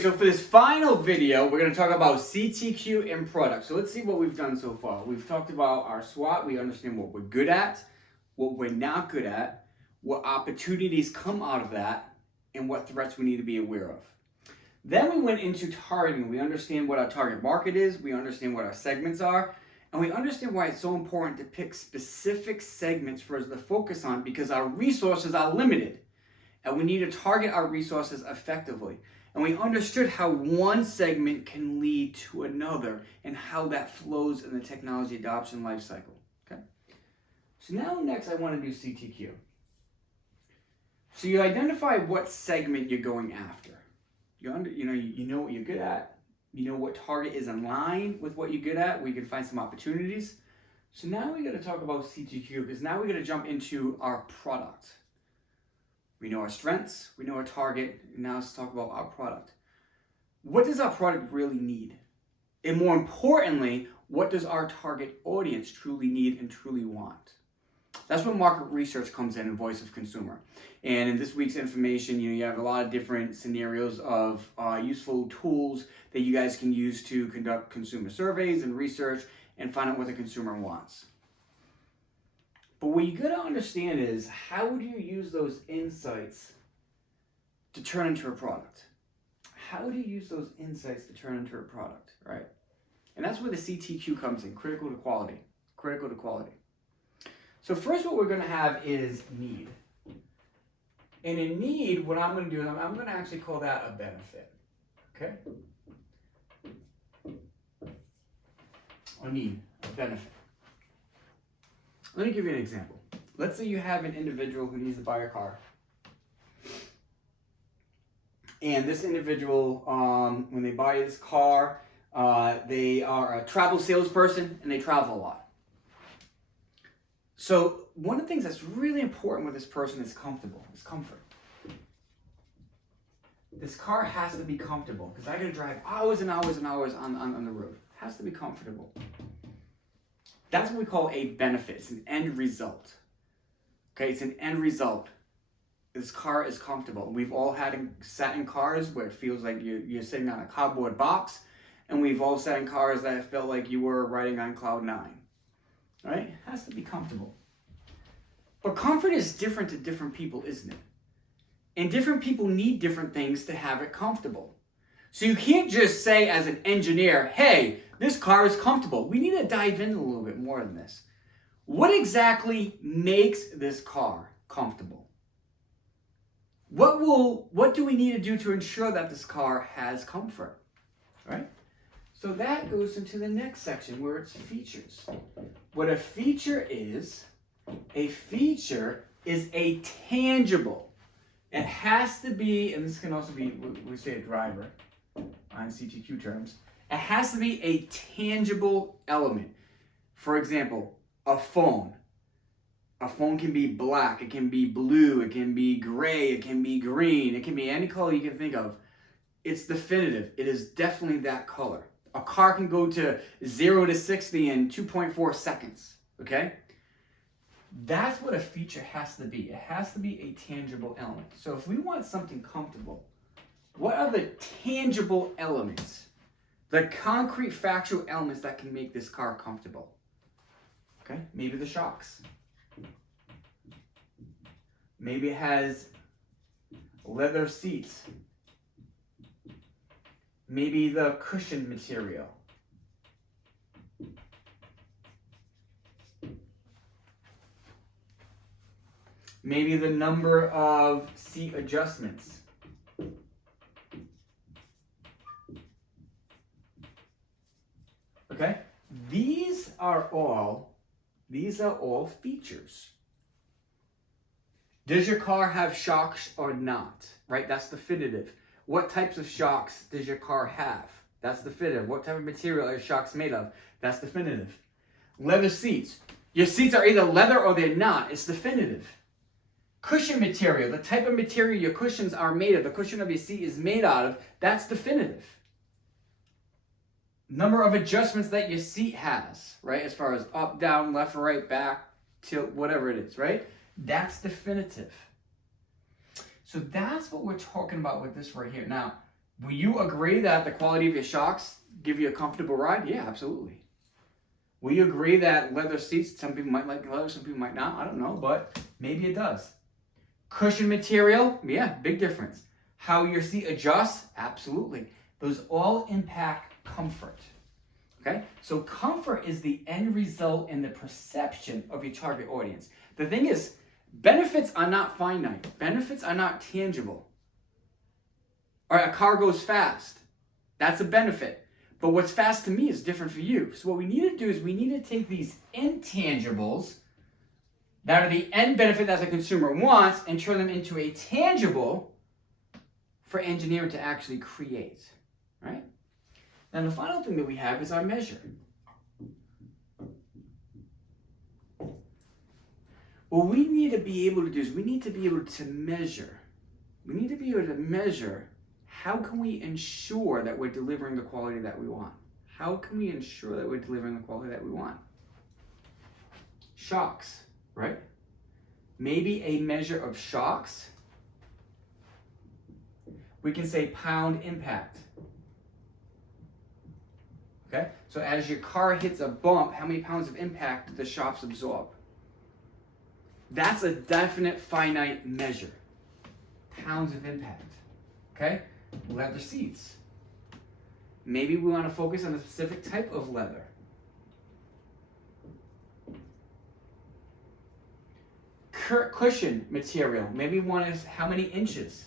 So for this final video, we're going to talk about CTQ and product. So let's see what we've done so far. We've talked about our SWOT. We understand what we're good at, what we're not good at, what opportunities come out of that, and what threats we need to be aware of. Then we went into targeting. We understand what our target market is. We understand what our segments are. And we understand why it's so important to pick specific segments for us to focus on, because our resources are limited. And we need to target our resources effectively. And we understood how one segment can lead to another and how that flows in the technology adoption life cycle. Okay? So now next I want to do CTQ. So you identify what segment you're going after. You know what you're good at. You know what target is in line with what you're good at, where you can find some opportunities. So now we got to talk about CTQ, because now we got to jump into our product. We know our strengths, we know our target, and now let's talk about our product. What does our product really need? And more importantly, what does our target audience truly need and truly want? That's when market research comes in voice of consumer. And in this week's information, you have a lot of different scenarios of useful tools that you guys can use to conduct consumer surveys and research and find out what the consumer wants. But what you gotta understand is, how do you use those insights to turn into a product? How do you use those insights to turn into a product, right? And that's where the CTQ comes in, critical to quality, critical to quality. So first what we're gonna have is need. And in need, what I'm gonna do is I'm gonna actually call that a benefit, okay? Or need, a benefit. Let me give you an example. Let's say you have an individual who needs to buy a car. And this individual, when they buy this car, they are a travel salesperson and they travel a lot. So one of the things that's really important with this person is comfortable, is comfort. This car has to be comfortable, because I gotta drive hours and hours and hours on the road. It has to be comfortable. That's what we call a benefit. It's an end result. Okay, it's an end result. This car is comfortable. We've all sat in cars where it feels like you're sitting on a cardboard box, and we've all sat in cars that felt like you were riding on cloud nine. Right? It has to be comfortable. But comfort is different to different people, isn't it? And different people need different things to have it comfortable. So you can't just say as an engineer, hey, this car is comfortable. We need to dive in a little bit more than this. What exactly makes this car comfortable? What do we need to do to ensure that this car has comfort? Right? So that goes into the next section where it's features. What a feature is a tangible. It has to be, and this can also be, we say a driver on CTQ terms, it has to be a tangible element. For example, a phone. A phone can be black, it can be blue, it can be gray, it can be green, it can be any color you can think of. It's definitive. It is definitely that color. A car can go to 0 to 60 in 2.4 seconds, okay? That's what a feature has to be. It has to be a tangible element. So if we want something comfortable, what are the tangible elements? The concrete, factual elements that can make this car comfortable. Okay, maybe the shocks. Maybe it has leather seats. Maybe the cushion material. Maybe the number of seat adjustments. Okay? These are all features. Does your car have shocks or not? Right? That's definitive. What types of shocks does your car have? That's definitive. What type of material are your shocks made of? That's definitive. Leather seats. Your seats are either leather or they're not. It's definitive. Cushion material. The type of material your cushions are made of, the cushion of your seat is made out of, that's definitive. Number of adjustments that your seat has, right? As far as up, down, left, right, back, tilt, whatever it is, right? That's definitive. So that's what we're talking about with this right here. Now, Will you agree that the quality of your shocks give you a comfortable ride? Yeah, absolutely. Will you agree that leather seats, some people might like leather, some people might not, I don't know, but maybe it does. Cushion material, yeah, big difference. How your seat adjusts, absolutely. Those all impact comfort. Okay, so comfort is the end result and the perception of your target audience. The thing is, benefits are not finite. Benefits are not tangible. All right, a car goes fast. That's a benefit. But what's fast to me is different for you. So what we need to do is we need to take these intangibles that are the end benefit that the consumer wants and turn them into a tangible for engineering to actually create, right? Now the final thing that we have is our measure. What we need to be able to do is we need to be able to measure. We need to be able to measure how can we ensure that we're delivering the quality that we want. How can we ensure that we're delivering the quality that we want? Shocks, right? Maybe a measure of shocks. We can say pound impact. Okay, so as your car hits a bump, how many pounds of impact do the shocks absorb? That's a definite finite measure. Pounds of impact. Okay, leather seats. Maybe we want to focus on a specific type of leather. Cushion material. Maybe we want to, how many inches?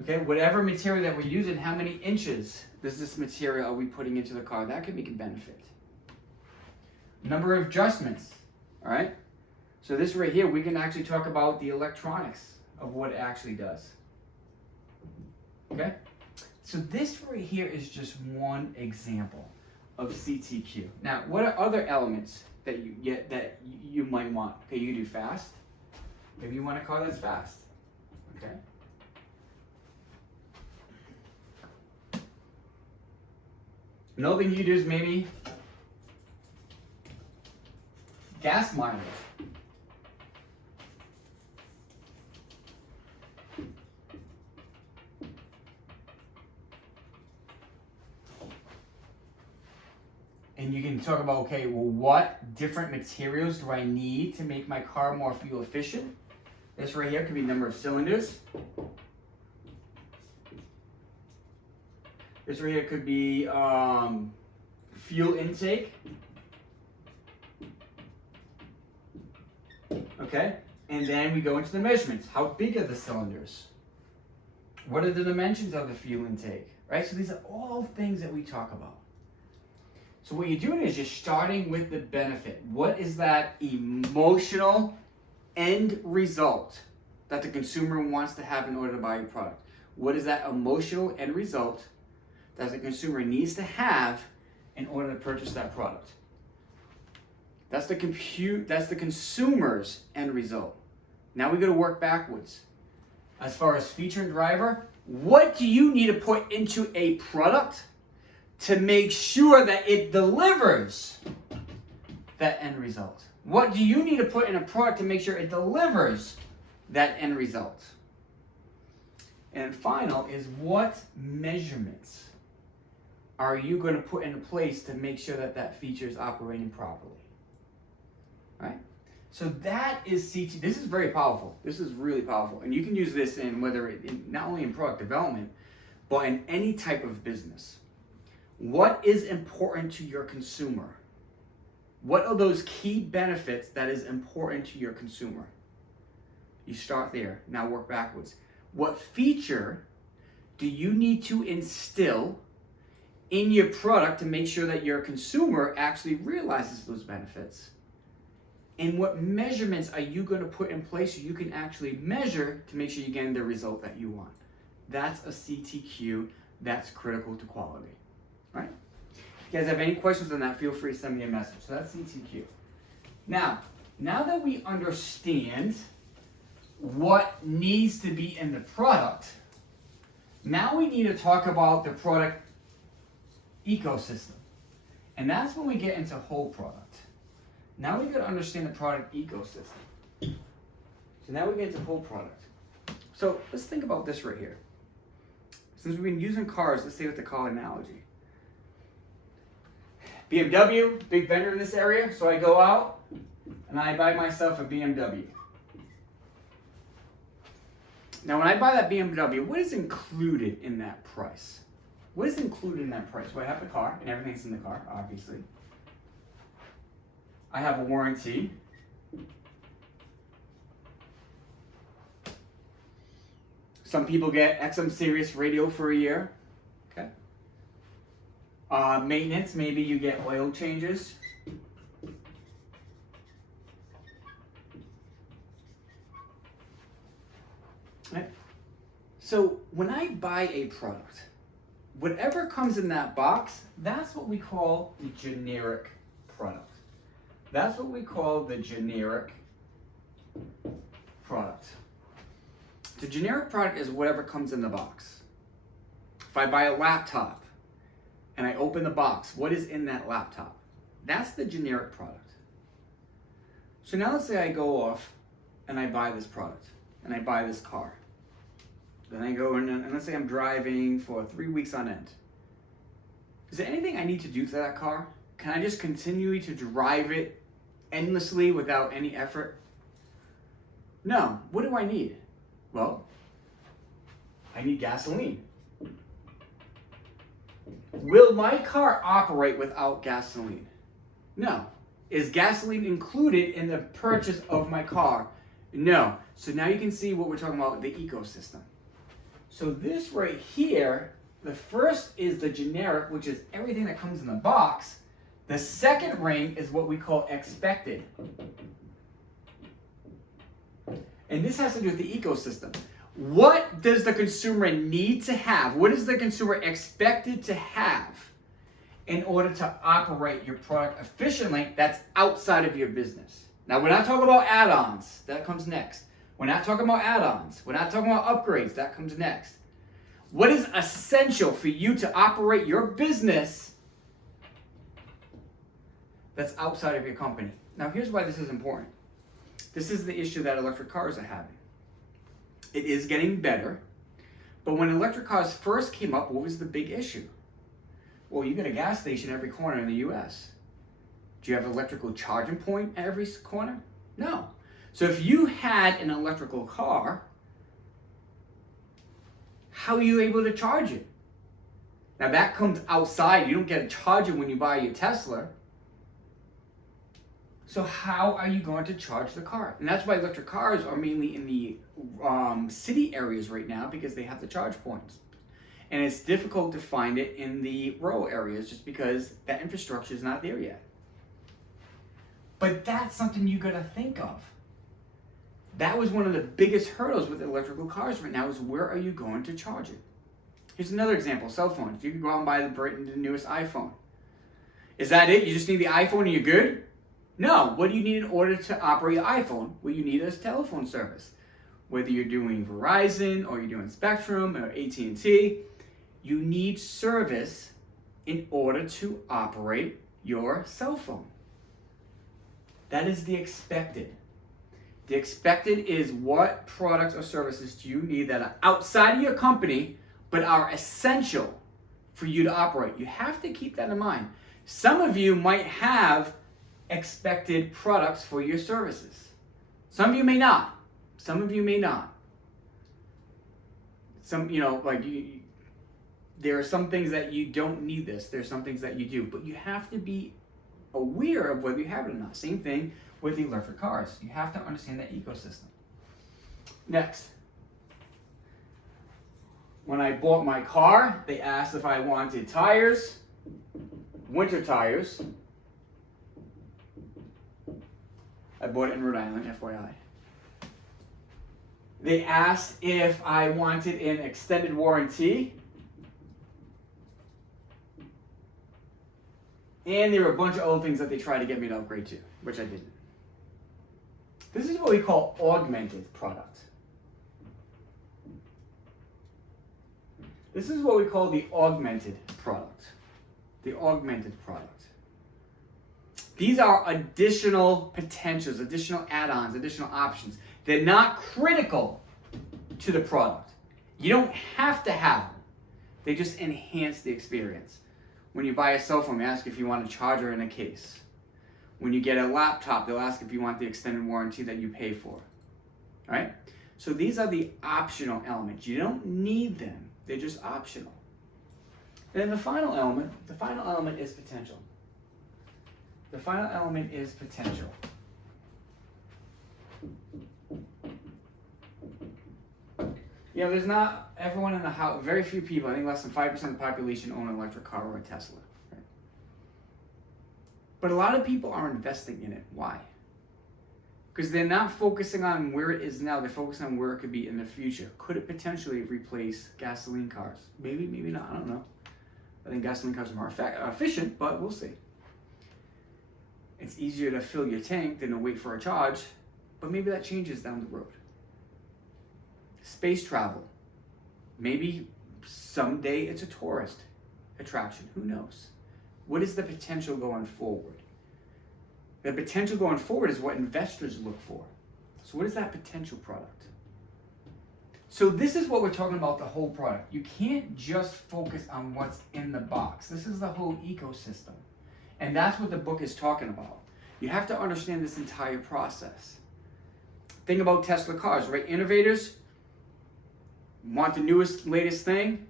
Okay, whatever material that we're using, how many inches does this material are we putting into the car? That could make a benefit. Number of adjustments, all right? So this right here, we can actually talk about the electronics of what it actually does. Okay? So this right here is just one example of CTQ. Now, what are other elements that you get that you might want? Okay, you do fast. Maybe you want a car that's fast. Okay? Another thing you do is maybe gas mileage. And you can talk about, okay, well, what different materials do I need to make my car more fuel efficient? This right here could be number of cylinders. This right here could be fuel intake. Okay, and then we go into the measurements. How big are the cylinders? What are the dimensions of the fuel intake? Right, so these are all things that we talk about. So what you're doing is you're starting with the benefit. What is that emotional end result that the consumer wants to have in order to buy your product? What is that emotional end result that the consumer needs to have in order to purchase that product? That's the consumer's end result. Now we got to work backwards. As far as feature and driver, what do you need to put into a product to make sure that it delivers that end result? What do you need to put in a product to make sure it delivers that end result? And final is, what measurements are you going to put in place to make sure that that feature is operating properly? Right? So that is CT. This is very powerful. This is really powerful. And you can use this in not only in product development, but in any type of business. What is important to your consumer? What are those key benefits that is important to your consumer? You start there. Now work backwards. What feature do you need to instill in your product to make sure that your consumer actually realizes those benefits? And what measurements are you going to put in place so you can actually measure to make sure you're getting the result that you want? That's a CTQ that's critical to quality. Right? If you guys have any questions on that, feel free to send me a message. So that's CTQ. Now that we understand what needs to be in the product, now we need to talk about the product ecosystem. And that's when we get into whole product. Now we got to understand the product ecosystem. So now we get into whole product. So let's think about this right here. Since we've been using cars, let's stay with the car analogy. BMW, big vendor in this area, so I go out and I buy myself a BMW. Now when I buy that BMW, what is included in that price? What is included in that price? Well, I have the car, and everything's in the car, obviously. I have a warranty. Some people get XM Sirius radio for a year. Okay. Maintenance, maybe you get oil changes. Right. So when I buy a product, whatever comes in that box, that's what we call the generic product. That's what we call the generic product. The generic product is whatever comes in the box. If I buy a laptop and I open the box, what is in that laptop? That's the generic product. So now let's say I go off and I buy this product and I buy this car. Then I go in and let's say I'm driving for 3 weeks on end. Is there anything I need to do to that car? Can I just continue to drive it endlessly without any effort? No. What do I need? Well, I need gasoline. Will my car operate without gasoline? No. Is gasoline included in the purchase of my car? No. So now you can see what we're talking about, the ecosystem. So this right here, the first is the generic, which is everything that comes in the box. The second ring is what we call expected. And this has to do with the ecosystem. What does the consumer need to have? What is the consumer expected to have in order to operate your product efficiently that's outside of your business? Now, we're not talking about add-ons. That comes next. We're not talking about add-ons. We're not talking about upgrades. That comes next. What is essential for you to operate your business that's outside of your company? Now, here's why this is important. This is the issue that electric cars are having. It is getting better, but when electric cars first came up, what was the big issue? Well, you get a gas station every corner in the US. Do you have an electrical charging point at every corner? No. So if you had an electrical car, how are you able to charge it? Now that comes outside. You don't get a charger when you buy your Tesla. So how are you going to charge the car? And that's why electric cars are mainly in the city areas right now, because they have the charge points. And it's difficult to find it in the rural areas just because that infrastructure is not there yet. But that's something you got to think of. That was one of the biggest hurdles with electrical cars right now, is where are you going to charge it? Here's another example, cell phones. You can go out and buy the newest iPhone. Is that it? You just need the iPhone and you're good? No. What do you need in order to operate your iPhone? What you need is telephone service. Whether you're doing Verizon or you're doing Spectrum or AT&T, you need service in order to operate your cell phone. That is the expected. The expected is what products or services do you need that are outside of your company but are essential for you to operate. You have to keep that in mind. Some of you might have expected products for your services. Some of you may not. Some of you may not. There are some things that you don't need this. There are some things that you do. But you have to be aware of whether you have it or not. Same thing with the electric cars. You have to understand that ecosystem. Next. When I bought my car, they asked if I wanted tires, winter tires. I bought it in Rhode Island, FYI. They asked if I wanted an extended warranty. And there were a bunch of other things that they tried to get me to upgrade to, which I didn't. This is what we call augmented product. This is what we call the augmented product. The augmented product. These are additional potentials, additional add-ons, additional options. They're not critical to the product. You don't have to have them. They just enhance the experience. When you buy a cell phone, they ask if you want a charger in a case. When you get a laptop, they'll ask if you want the extended warranty that you pay for. Right? So these are the optional elements. You don't need them. They're just optional. And then the final element is potential. The final element is potential. You know, there's not everyone in the house, very few people, I think less than 5% of the population own an electric car or a Tesla. Right? But a lot of people are investing in it. Why? Because they're not focusing on where it is now, they're focusing on where it could be in the future. Could it potentially replace gasoline cars? Maybe, maybe not, I don't know. I think gasoline cars are more efficient, but we'll see. It's easier to fill your tank than to wait for a charge, but maybe that changes down the road. Space travel. Maybe someday it's a tourist attraction. Who knows? What is the potential going forward? The potential going forward is what investors look for. So what is that potential product? So this is what we're talking about, the whole product. You can't just focus on what's in the box. This is the whole ecosystem. And that's what the book is talking about. You have to understand this entire process. Think about Tesla cars, right? Innovators want the newest, latest thing.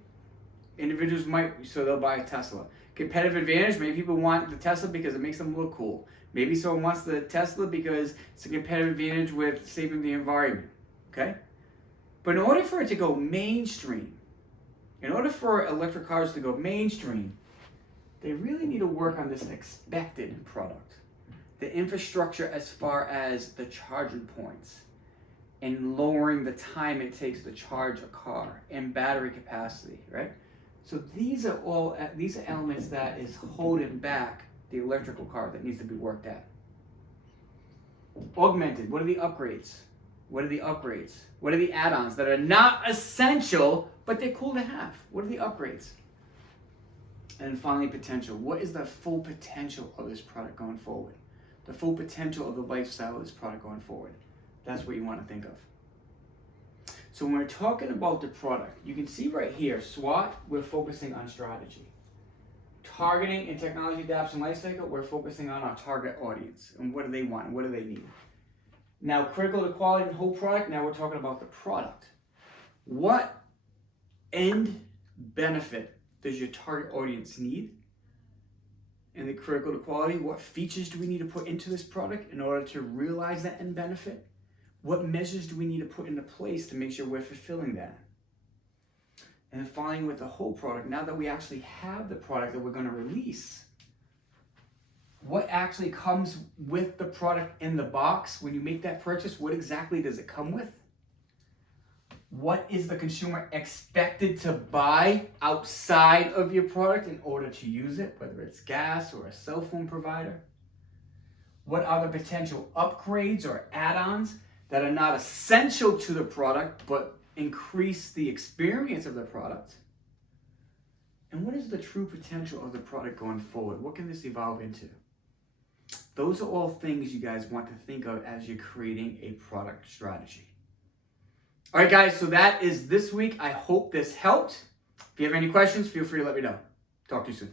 Individuals might, so they'll buy a Tesla. Competitive advantage, maybe people want the Tesla because it makes them look cool. Maybe someone wants the Tesla because it's a competitive advantage with saving the environment, okay? But in order for it to go mainstream, in order for electric cars to go mainstream, they really need to work on this expected product. The infrastructure as far as the charging points and lowering the time it takes to charge a car and battery capacity, right? So these are elements that is holding back the electrical car that needs to be worked at. Augmented, what are the upgrades? What are the upgrades? What are the add-ons that are not essential, but they're cool to have? What are the upgrades? And finally, potential. What is the full potential of this product going forward? The full potential of the lifestyle of this product going forward. That's what you want to think of. So when we're talking about the product, you can see right here, SWOT, we're focusing on strategy. Targeting and technology adoption lifecycle, we're focusing on our target audience and what do they want and what do they need. Now, critical to quality and whole product, now we're talking about the product. What end benefit does your target audience need? And the critical to quality, what features do we need to put into this product in order to realize that end benefit? What measures do we need to put into place to make sure we're fulfilling that? And then finally, with the whole product, now that we actually have the product that we're going to release, what actually comes with the product in the box when you make that purchase? What exactly does it come with? What is the consumer expected to buy outside of your product in order to use it, whether it's gas or a cell phone provider? What are the potential upgrades or add-ons that are not essential to the product but increase the experience of the product? And what is the true potential of the product going forward? What can this evolve into? Those are all things you guys want to think of as you're creating a product strategy. All right, guys, so that is this week. I hope this helped. If you have any questions, feel free to let me know. Talk to you soon.